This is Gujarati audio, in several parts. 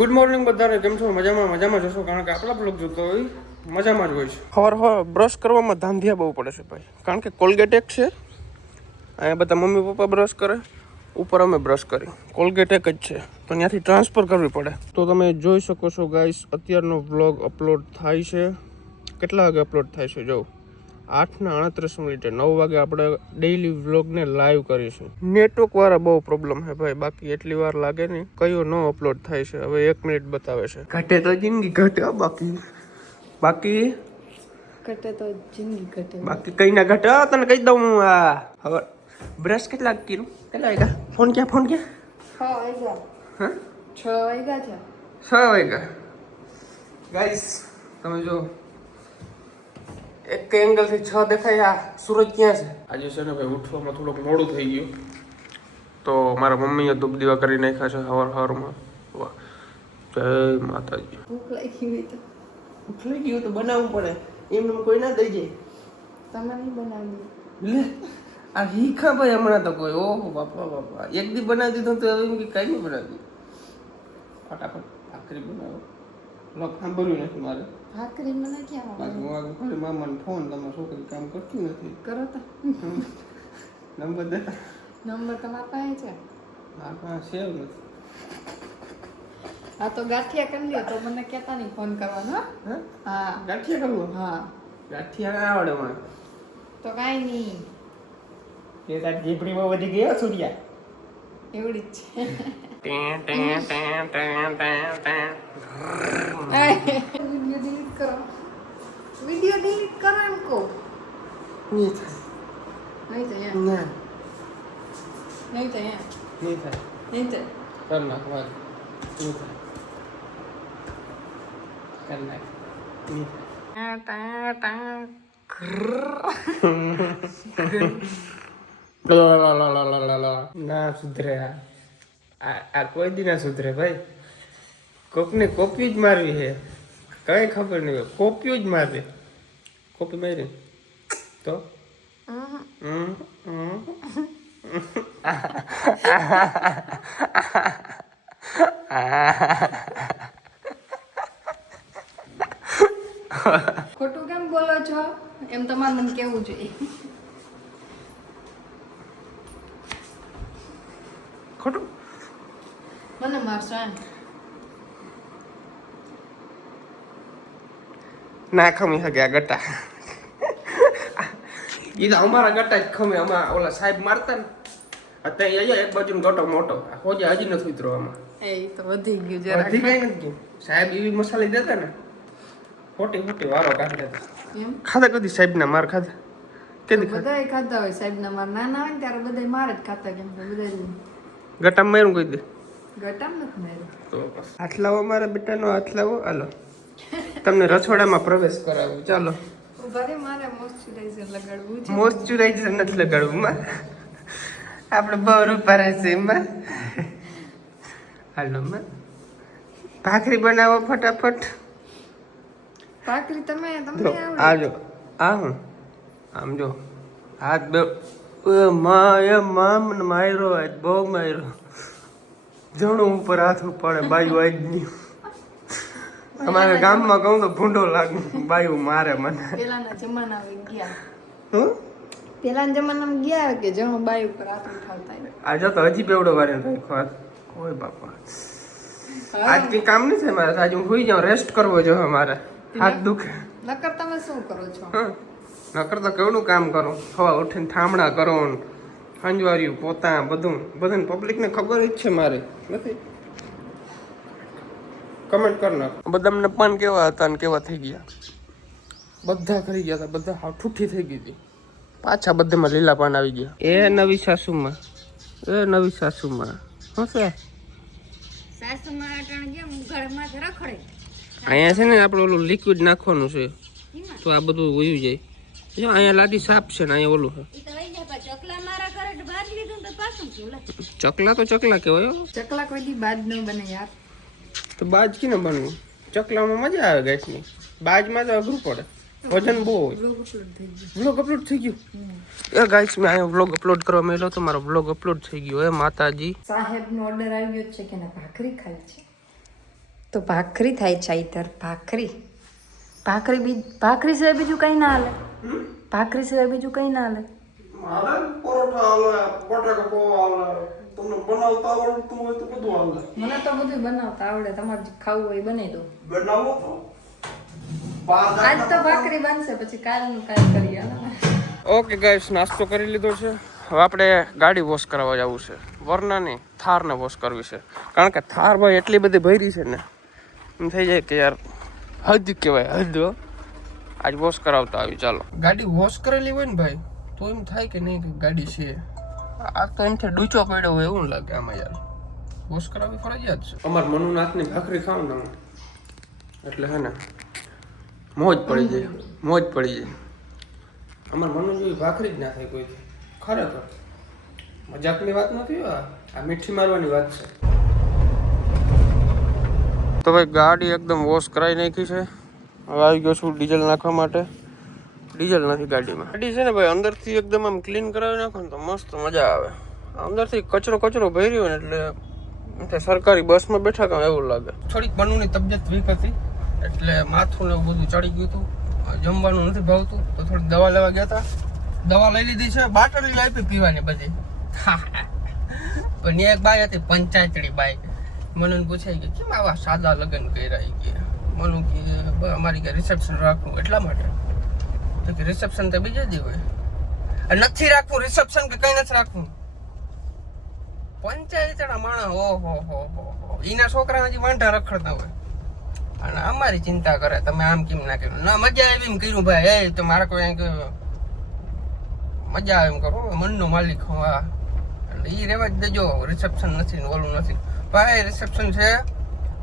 ગુડ મોર્નિંગ બધાને, કેમ છો? મજામાં જશો, કારણ કે આપણા બ્લોગ જોતો હોય મજામાં જ હોય છે. સવાર બ્રશ કરવામાં ધાંધિયા બહુ પડે છે ભાઈ, કારણ કે કોલગેટ એક છે. અહીંયા બધા મમ્મી પપ્પા બ્રશ કરે, ઉપર અમે બ્રશ કરી. કોલગેટ એક જ છે, તો ત્યાંથી ટ્રાન્સફર કરવી પડે. તો તમે જોઈ શકો છો ગાઈસ, અત્યારનો વ્લોગ અપલોડ થાય છે. કેટલા વાગે અપલોડ થાય છે? જો 8:38 9 વાગે આપણે ડેઈલી વ્લોગને લાઈવ કરીશું. નેટવર્ક વાળા બહુ પ્રોબ્લેમ છે ભાઈ, બાકી એટલી વાર લાગે નહીં. કયો નો અપલોડ થાય છે, હવે 1 મિનિટ બતાવે છે. ઘટે તો જિંદગી ઘટે, બાકી ઘટે તો જિંદગી ઘટે, બાકી કઈ ના ઘટે. તને કહી દઉં હું, હવે બ્રશ કેટલા કર્યું? કેટલા વાગ્યા? ફોન ક્યાં? 6 વાગ્યા. હા, 6 વાગ્યા છે. 6 વાગ્યા. ગાઈસ તમે જો, એક એંગલ થી 6 દેખાય. આ સૂરજ ક્યાં છે? આજે છે ને ભાઈ, ઉઠવામાં થોડુંક મોડું થઈ ગયું, તો મારા મમ્મીએ ધૂપ દીવા કરી નાખ્યા છે સવારમાં. વાહ, જય માતાજી. ભૂખ લાગી હોય તો ભૂખ લાગી ગયું તો બનાવવું પડે, એમને કોઈ ના દઈ જાય. તમે નહીં બનાવી? લે આ હીખા ભાઈ, હમણાં તો કોઈ, ઓહો બાપા, એક દી બનાવી દીધું તો હવે એમ કે કઈ નહીં બનાવી. ફટાફટ ભાખરી બનાવો. લોક સાંભળ્યું નથી મારે. ભાખરી મને ક્યાં આવે? ખાલી મામાને ફોન, તમારી છોકરી કામ કરતી નથી. કરો તો નંબર દેતા. નંબર તમારા પાસે છે? મારા પાસે સેવ નથી. હા તો ગાંઠિયા કરી લ્યો, તો મને કહેતા નહીં ફોન કરવાનો. હા ગાંઠિયા કરવું? હા, ગાંઠિયા ના આવડે મને. તો કાંઈ નહીં, તે તાર જીભડીમાં વધી ગયો સૂર્યા. એવડી જ છે. વિડીયો ડિલીટ કરો, વિડીયો ડિલીટ કરો એમ કહો. નહીં થાય. નહીં થાય એમ? ના, નહીં થાય એમ? નહીં થાય. નહીં થાય. કર નાખ વાત. નહીં થાય. કર નાખ. નહીં થાય. ના સુધરે. આ કોઈ દી ના સુધરે ભાઈ. કોકને કોપી જ મારવી છે, કઈ ખબર નહીં હોય. કોપીઓ જ મારવી. કોપી મારી તો ખોટું કેમ બોલો છો? એમ તમારે મને કેવું જોઈએ. ખોટું મને મારશો એમ? ના ખમી શકે આ ગટા. એ તો અમારા ગટા જ ખમે. અમારા ઓલા સાહેબ મારતા ને, અત્યારે અહીંયા એક બાજુ ગટો મોટો હોજે હજી નથી ઉતરો. આમાં એ તો વધી ગયું જરા. વધી કઈ નથી ગયું. સાહેબ એવી મસાલી દેતા ને, ખોટી વારો કાઢી દેતા. એમ ખાધા કદી સાહેબ ના માર ખાધા? કેદી ખાધા? બધાય ખાતા હોય સાહેબ ના માર. નાના હોય ને ત્યારે બધાય માર જ ખાતા, કેમ કે બધા ગટા માર્યું કહી દે ગટામ નથી માર્યું. તો હાથ લાવો મારા બેટાનો, હાથ લાવો. હાલો તમને રસોડામાં પ્રવેશ કરાવું. ચાલો. ઉભા મારે મોઇશ્ચરાઇઝર લગાડવું છે. મોઇશ્ચરાઇઝર નથી લગાડવું માં, આપણે બહુ રૂપા રહેશે એમાં. હાલો માં, ભાખરી બનાવો ફટાફટ. ભાખરી તમને જો આવડે? આ જો, આ હું આમ જો હાથ બે મને માર્યો આજ, બહુ માર્યો. જણું ઉપર હાથ પડે બાયું આજ નહીં. અમારા ગામમાં કહું તો ભૂંડો લાગુ, બાયું મારે મને. પેલાના જમાનામાં ગયા, હું પેલાના જમાનામાં ગયા કે જણો બાઈ ઉપર હાથ ઉઠાવતા. આ જો તો હજી બેવડો વારે રાખ્યો હાથ. ઓય બાપા, આજ કઈ કામ નહીં થાય મારે. આજે હું સુઈ જાઉં, રેસ્ટ કરવો જોઈએ મારે. હાથ દુખે. નકર તમે શું કરો છો? નકર તો કેવડું કામ કરું. સવાર ઉઠીને ઠામડા કરો, હંજવાર્યું પોતા બધું પબ્લિકને ખબર જ છે. મારે નથી. કમેન્ટ કર નાખ. બદામને પાન કેવા હતા ને કેવા થઈ ગયા. બધા ખરી ગયા હતા, બધા હાવ ઠૂઠી થઈ ગઈ હતી. પાછા બધામાં લીલા પાન આવી ગયા. એ નવી સાસુમાં, શું છે? સાસુમાં અટાણ ગયા ઘરમાં જ રખડે. અહીંયા છે ને આપણે ઓલું લિક્વિડ નાખવાનું છે, તો આ બધું વયું જાય. જો અહીંયા લાડી સાફ છે ને અહીંયા ઓલું છે. ચકલા તો ચકલા કહેવાય. ચકલા કોઈ દી બાદ ન બને યાર. તો બાજ કેને બનવું? ચકલામાં મજા આવે ગાઈસની, બાજમાં તો અઘરું પડે, વજન બહુ હોય. વ્લોગ અપલોડ થઈ ગયું. એ ગાઈસ મેં અહીંયા વ્લોગ અપલોડ કરવા માંડ્યો તો મારો વ્લોગ અપલોડ થઈ ગયો. હે માતાજી, સાહેબનો ઓર્ડર આવી ગયો છે કે ના ભાખરી ખાવી છે. તો ભાખરી થાય ચાઈતર ભાખરી ભાખરી સિવાય બીજું કઈ ના હાલે ભાખરી સિવાય બીજું કઈ ના હાલે મારે પરોઠા હાલે બટાકા પૌવા હાલે તમને બનાવતા આવડતું હોય તો બધું હાલે મને તો બધું બનાવતા આવડે તમારે જે ખાવું હોય બનાવી દો બનાવો તો આજ તો ભાખરી બનશે પછી કાલનું કાલ કરીએ ઓકે ગાઈસ નાસ્તો કરી લીધો છે હવે આપણે ગાડી વોશ કરાવવા જવું છે વરનાની થારને વોશ કરવી છે કારણ કે થાર ભાઈ એટલી બધી ભરી છે ને એમ થઈ જાય કે યાર હદ કહેવાય હદ આજ વોશ કરાવતા આવી ચાલો ગાડી વોશ કરેલી હોય ને ભાઈ તો એમ થાય કે નહીં કે ગાડી છે આ તો એમથી ડૂચો પડ્યો હોય એવું લાગે આમાં યાર વોશ કરાવવી ફરજિયાત છે અમારા મનુનાથની ભાખરી ખાવ ને એટલે હે ને મોજ પડી જાય અમારા મનુ જેવી ભાખરી જ ના થાય કોઈ ખરેખર મજાકની વાત નથી આ મીઠી મારવાની વાત છે તો ભાઈ ગાડી એકદમ વોશ કરાવી નાખી છે હવે આવી ગયો છું ડીઝલ નાખવા માટે ડીઝલ નથી ગાડીમાં ગાડી છે ને ભાઈ અંદરથી એકદમ આમ ક્લીન કરાવી નાખો ને તો મસ્ત મજા આવે અંદરથી કચરો ભર્યો ને એટલે સરકારી બસમાં બેઠા કામ એવું લાગે થોડીક મનુની તબિયત વીક હતી એટલે માથું ને એવું બધું ચડી ગયું હતું જમવાનું નથી ભાવતું તો થોડી દવા લેવા ગયા હતા દવા લઈ લીધી છે બાટલી આપી પીવાની બધી પણ એક બાઈ હતી પંચાયતડી બાઈ મને પૂછાય કે કેમ આવા સાદા લગ્ન કર્યા કે મને કે અમારી કે રિસેપ્શન રાખવું એટલા માટે તો કે રિસેપ્શન તો બીજે દી હોય નથી રાખવું રિસેપ્શન કે કઈ નથી રાખવું પંચાયતના માણસ ઓહો એના છોકરા હજી વાંઢા રખડતા હોય અને અમારી ચિંતા કરે તમે આમ કેમ ના કર્યું ના મજા આવી એમ કર્યું ભાઈ એ તો મારે કોઈ મજા આવે એમ કરો મનનો માલિક હું એટલે એ રેવા જ દેજો રિસેપ્શન નથી ને ઓલું નથી ભાઈ રિસેપ્શન છે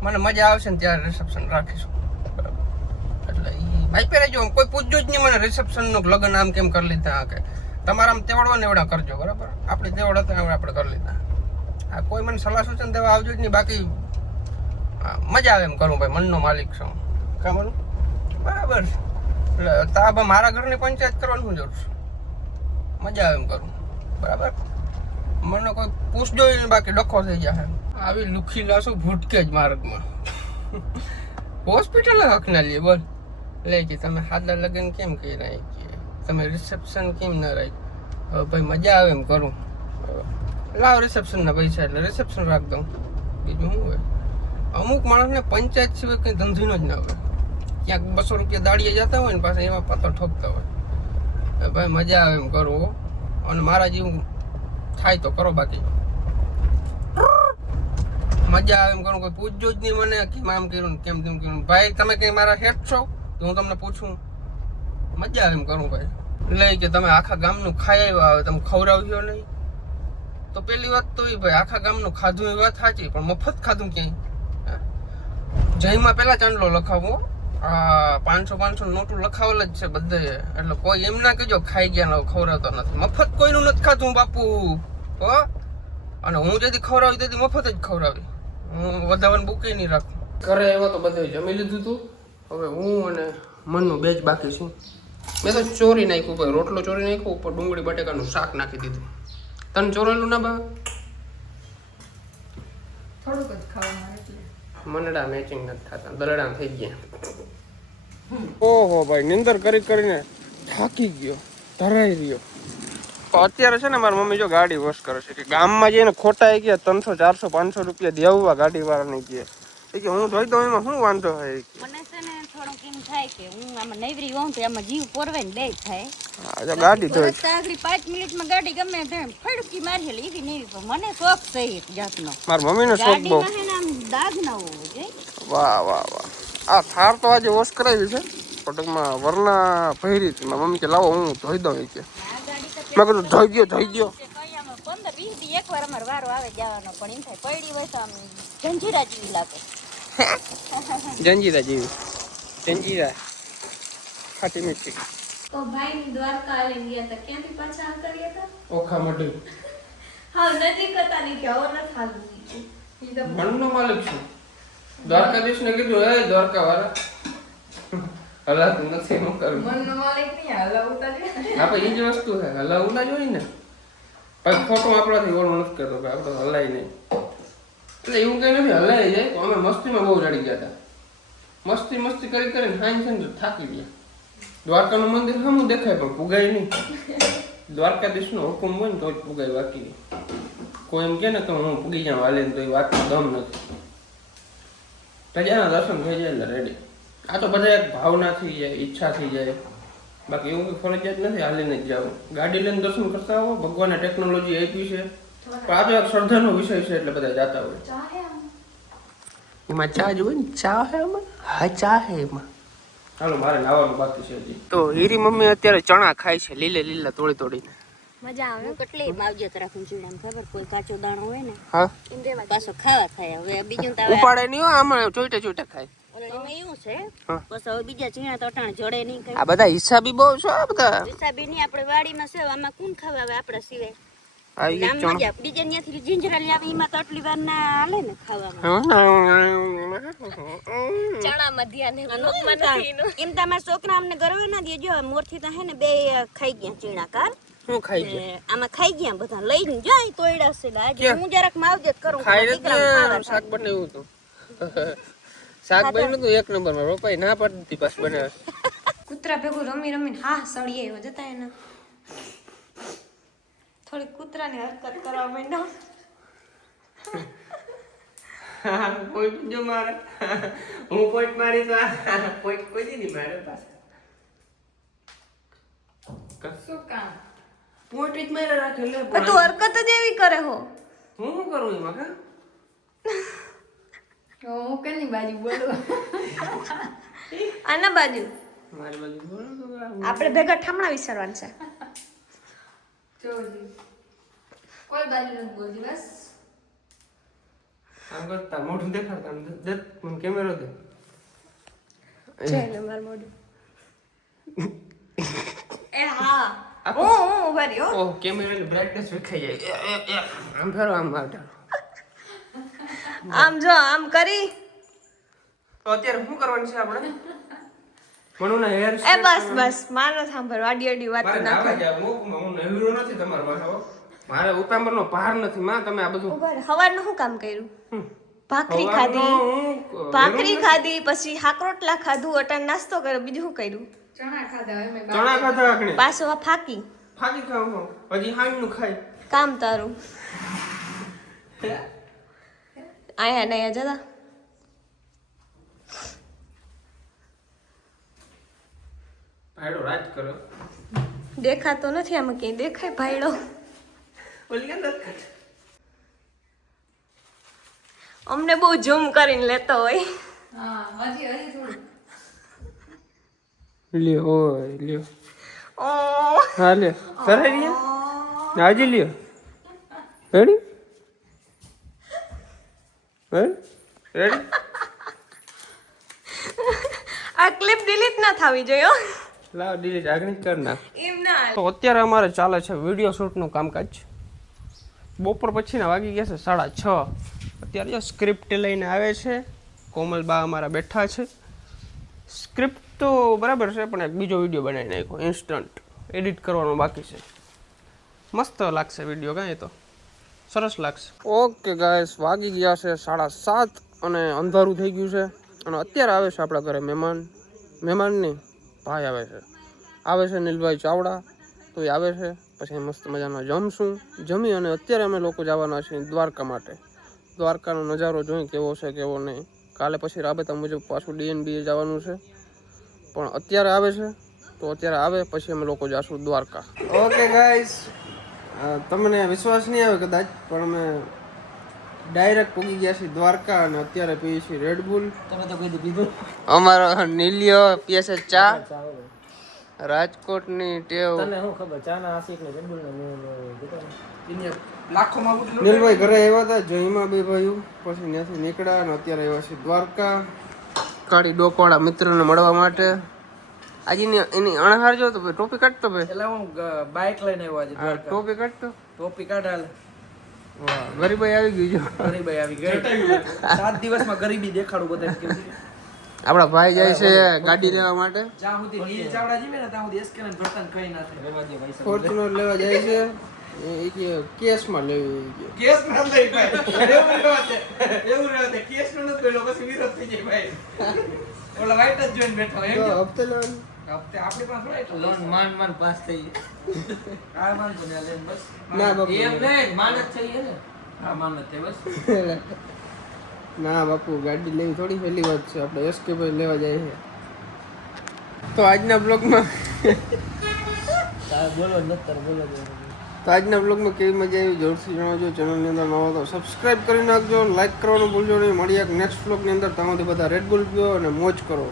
મને મજા આવશે ને ત્યારે રિસેપ્શન રાખીશું બરાબર એટલે એ ભાઈ પહેરે જો કોઈ પૂછજો જ નહીં મને રિસેપ્શનનું લગ્ન આમ કેમ કરી લીધા કે તમારા આમ તેવડો ને એવડા કરજો બરાબર આપણે તેવડ હતા એવડા આપણે કરી લીધા આ કોઈ મને સલાહ સૂચન દેવા આવજો જ નહીં બાકી મજા આવે એમ કરું ભાઈ મનનો માલિક છું કામનું બરાબર એટલે તાબા મારા ઘરની પંચાયત કરવાનું જરૂર છે મજા આવે એમ કરું બરાબર મને કોઈ પૂછજો ને બાકી ડખો થઈ જાય આવી લુખી લાશું ભૂટકે જ માર્ગમાં હોસ્પિટલ હક ના લે બોલ લે કે તમે હાદા લગ્ન કેમ કર્યા કે તમે રિસેપ્શન કેમ ના રાખ્યું હવે ભાઈ મજા આવે એમ કરું લાવ રિસેપ્શનના પૈસા એટલે રિસેપ્શન રાખ દઉં બીજું શું હોય અમુક માણસને પંચાયત સિવાય કંઈ ધંધીનો જ ના હોય ક્યાંક 200 રૂપિયા દાડીએ જતા હોય ને પાછા એમાં પત્તો ઠોકતા હોય ભાઈ મજા આવે એમ કરવું અને મારા જેવું થાય તો કરો બાકી મજા આવે એમ કરું કોઈ પૂછજો જ નહીં મને કેમ આમ કર્યું કેમ કર્યું ભાઈ તમે કંઈ મારા હેઠ છો તો હું તમને પૂછું મજા આવે એમ કરું ભાઈ લઈ કે તમે આખા ગામનું ખાઈ આવ્યા આવે તમે ખવડાવ્યો નહીં તો પેલી વાત તો એ ભાઈ આખા ગામનું ખાધું એ વાત સાચી પણ મફત ખાધું ક્યાંય જયમાં પેલા ચાંદલો લખાવો 500 નોટું લખાવેલ જ છે બધે એટલે કોઈ એમ ના કહેજો ખાઈ ગયા ખવડાવતા નથી મફત કોઈનું નથી ખાધું બાપુ હો અને હું જેથી ખવડાવી તેથી મફત જ ખવડાવી હું વધારાનું બુકે નહીં રાખું ઘરે એવા તો બધે જમી લીધું હતું હવે હું અને મનનું બે જ બાકી છું મેં તો ચોરી નાખ્યું ભાઈ રોટલો ચોરી નાખ્યો ઉપર ડુંગળી બટેકાનું શાક નાખી દીધું તને ચોરેલું ના બા થોડુંક જ ખાવાનું એટલે મનડા મેચિંગ નથી થતા દલડા થઈ ગયા ઓહો ભાઈ નિંદર કરીને થાકી ગયો ધરાઈ રહ્યો અત્યારે છે ને મારી મમ્મી જો ગાડી વોશ કરે છે કે ગામમાં જઈને ખોટા આવી ગયા 300 400 500 રૂપિયા દેવવા ગાડી વાળાને કહે કે હું જોઈ દઉં એમાં શું વાંધો હોય મને છે ને થોડુંક એમ થાય કે હું આમાં નવરી હોઉં તો આમાં જીવ પોરવે ને બે થાય ગાડી ધોઈ આગળ 5 મિનિટમાં ગાડી ગમે તેમ ફડકી મારી લે એવી નહીં મને શોખ છે એક જાતનો મારી મમ્મીનો શોખ બહુ ગાડીમાં હે ને આમ દાગ ના હોવો જોઈએ વાહ આ થાર તો આજે વોશ કરાવી છે ટૂંકમાં વરના પહેરી હતી મારી મમ્મી કે લાવો હું ધોઈ દઉં કે આ ગાડી તો મેં કીધું ધોઈ ગયો કઈ આમાં 15-20 દી એકવાર અમાર વારો આવે જવાનો પણ એમ થાય પડી હોય તો આમ જંજીરા જેવી લાગે જંજીરા ખાટી મીઠી તો ભાઈ દ્વારકા આવીને ગયા હતા ક્યાંથી પાછા આવતા રહ્યા હતા ઓખા મઢી હા નજીક હતા ને કે હવે નથી હાલું ઈ તો મનનો માલિક છું દ્વારકાધીશ ને કીધું એ દ્વારકા વાળા હલાતું નથી હું કરું મનનો માલિક નહીં હલાવતા જ આપણે એ જ વસ્તુ છે હલાવું ના જોઈએ ને પછી ખોટું આપણાથી ઓલું નથી કરતો કે આપણે હલાય નહીં એટલે એવું કઈ નથી હલાઈ જાય તો અમે મસ્તીમાં બહુ ચડી ગયા હતા. મસ્તી કરી કરીને હાઈન છે ને તો થાકી ગયા. દ્વારકાનું મંદિર સામું દેખાય પણ પુગાય નહીં. દ્વારકાધીશનો હુકમ હોય ને તો જ પુગાય, બાકી નહીં. કોઈ એમ કે ને કે હું પૂગી જાઉં હાલે તો એ વાતનો દમ નથી. પ્રજાના દર્શન થઈ જાય એટલે રેડી. આ તો બધા એક ભાવના થઈ જાય, ઈચ્છા થઈ જાય. બાકી એવું કોઈ ફરજિયાત નથી હાલીને જ જાવ. ગાડી લઈને દર્શન કરતા હો, ભગવાને ટેકનોલોજી આપી છે. પણ આ તો એક શ્રદ્ધાનો વિષય છે એટલે બધા જાતા હોય. એમાં ચા જ હોય ને, ચા હે એમાં? હા, ચા હે એમાં. હાલો મારે નાવાનું બાકી છે હજી. તો હીરી મમ્મી અત્યારે ચણા ખાય છે, લીલા તોડીને. મજા આવે. કેટલી માવજત રાખું ચીડામ ખબર, કોઈ કાચો દાણો હોય ને હા એમ દેવા પાછો ખાવા થાય. હવે બીજું તો ઉપાડે નહીં હો, આમાં ચોઈટા ખાય. એમાં એવું છે બસ. હવે બીજા ચીણા તો અટાણ જડે નહીં કઈ. આ બધા હિસાબી બહુ છે આ બધા. હિસાબી નહીં, આપણે વાડીમાં છે, આમાં કોણ ખાવા આવે આપણા સિવાય. આવી આમ મજા. બીજા ત્યાંથી જીંજરા લઈ આવે એમાં તો આટલી વાર ના હાલે ને ખાવામાં. ચણામાં ધ્યાન એમ તો અમારા છોકરા અમને ગરવે ના દે. જો મોરથી તો હે ને બે ખાઈ ગયા ચીણા કાર. શું ખાઈ ગયા? આમાં ખાઈ ગયા બધા લઈને જાય તોયડા છે. આજે હું જરાક માવજત કરું. શાક બનાવ્યું હતું. શાક બન્યું હતું એક નંબરમાં. રોપાઈ ના પડતી બસ બનાવે. કૂતરા ભેગું રમીને હા સળીએ એવા જતા એના થોડી કૂતરાની હરકત કરવા માંડ્યો. પોઈન્ટ જો મારે, હું પોઈન્ટ મારી તો પોઈન્ટ કોઈ નહીં મારે પાસે. શું કામ પોઈન્ટ જ મારે રાખે લે. પણ તું હરકત જ એવી કરે હો. હું શું કરું એમાં કા? હું કની બાજુ બોલું? આના બાજુ મારી બાજુ બોલો તો આપણે ભેગા ઠામણા વિચારવાનું છે. કોઈ બાજુ નથી બોલતી બસ. આમ કરતા મોઢું દેખાડતા દે મને કેમેરો દે. ચાલે માર મોઢું. એ હા હું ઉભા રહ્યો. ઓહ કેમેરાની બ્રાઇટનેસ વિખાઈ જાય. આમ ફેરો આમ મારતા. આમ જો આમ કરી. તો અત્યારે શું કરવાનું છે આપણે? મનુના હેર એ બસ માનો સાંભળ વાડી વાત મારે ના નાવા જા. હું નવરો નથી તમાર માથો. મારે ઉતાંબરનો પહાર નથી માં. તમે આ બધું ઉભા સવારનું શું કામ કર્યું? ભાખરી ખાધી પછી હાકરોટલા ખાધું, અટાણ નાસ્તો કર્યો, બીજું શું કર્યું? ચણા ખાધા આખણે. પાછો આ ફાકી ખાવ હજી હાંજનું ખાય. કામ તારું આયા નયા જતા. ભાઈડો રાજ કરો. દેખાતો નથી આમાં ક્યાંય. દેખાય ભાઈડો? ઓલી અંદર અમને બહુ ઝૂમ કરીને લેતો હોય. લ્યો ઓય લ્યો. ઓ હા લ્યો કરે લ્યો. આજે લ્યો. Ready ready. આ ક્લિપ ડિલીટ ના થવી જોઈએ. લાવ ડિલીટ આગળ કર નાખ. એમ ના. તો અત્યારે અમારે ચાલે છે વિડીયો શૂટનું કામકાજ. બપોર પછીના વાગી ગયા છે 6:30. અત્યારે જો સ્ક્રિપ્ટ લઈને આવે છે. કોમલબા અમારા બેઠા છે. સ્ક્રિપ્ટ તો બરાબર છે પણ એક બીજો વિડીયો બનાવી નાખ્યો ઇન્સ્ટન્ટ. એડિટ કરવાનો બાકી છે. મસ્ત લાગશે વિડીયો. કાંઈ તો સરસ લાગશે. ઓકે ગાઈસ વાગી ગયા છે 7:30 અને અંધારું થઈ ગયું છે. અને અત્યારે આવે છે આપણા ઘરે મહેમાન નહીં ભાઈ આવે છે નીલભાઈ ચાવડા. તો એ આવે છે પછી મસ્ત મજાનો જમશું. જમી અને અત્યારે અમે લોકો જવાના છીએ દ્વારકા માટે. દ્વારકાનો નજારો જોઈ કેવો છે કેવો નહીં. કાલે પછી રાબેતા મુજબ પાછું DNBએ જવાનું છે પણ અત્યારે આવે છે તો અત્યારે આવે પછી અમે લોકો જઈશું દ્વારકા. ઓકે ગાઈસ તમને વિશ્વાસ નહીં આવે કદાચ પણ અમે ડાયરેક્ટ પૂગી ગયા છીએ દ્વારકા અને અત્યારે પીએ છીએ રેડબુલ. તમે તો કીધું પીધું. અમારો નીલિયો પીએ છે ચા. રાજકોટની ટેવ. તને શું ખબર ચા ના આશિક ને રેડબુલ ને લાખોમાં નીલભાઈ ઘરે આવ્યા હતા જયમાં બે ભાઈઓ પછી ત્યાંથી નીકળ્યા અને અત્યારે આવ્યા છે દ્વારકા કાળી ડોકવાળા મિત્રને મળવા માટે. આજે એની અણહાર જો તો ટોપી કાઢતો ભાઈ. એટલે હું બાઇક લઈને આવ્યો આજે. ટોપી કાઢતો. ટોપી કાઢ હાલ. વાહ ગરીબાઈ આવી ગઈ જો. ગરીબાઈ આવી ગઈ. 7 દિવસમાં ગરીબી દેખાડું બધા કેવું. આપણા ભાઈ જાય છે ગાડી લેવા માટે. જ્યાં સુધી નીલ ચાવડા જીવે ને ત્યાં સુધી એસકે ને ભરતન કઈ ના થાય. ફોર્ચ્યુનર લેવા જાય છે એ કે કેસમાં લેવી કે કેસ ના લઈ ભાઈ એવું રહેવા દે કેસ નો નથી પેલો પછી વિરોધ થઈ જાય ભાઈ ઓલા વાઈટ જ જોઈને બેઠો એમ તો હપ્તે લેવાનું હપ્તે આપણી પાસે હોય લોન માંડ પાસ થઈ આ માંડ તો લે બસ ના બાપુ એમ નહીં માંડ જ થઈ ને આ માંડ જ બસ ના બાપુ ગાડી લેવી થોડી પહેલી વાત છે આપણે એસકે ભાઈ લેવા જાય છે તો આજના બ્લોગમાં બોલો નતર બોલો તો આજના બ્લોગમાં કેવી મજા આવી જરૂરથી જણાવજો ચેનલની અંદર નવા તો સબસ્ક્રાઇબ કરી નાખજો લાઈક કરવાનું ભૂલજો નહીં મળીએ નેક્સ્ટ બ્લોગની અંદર તમે બધા રેડ બુલ પીઓ અને મોજ કરો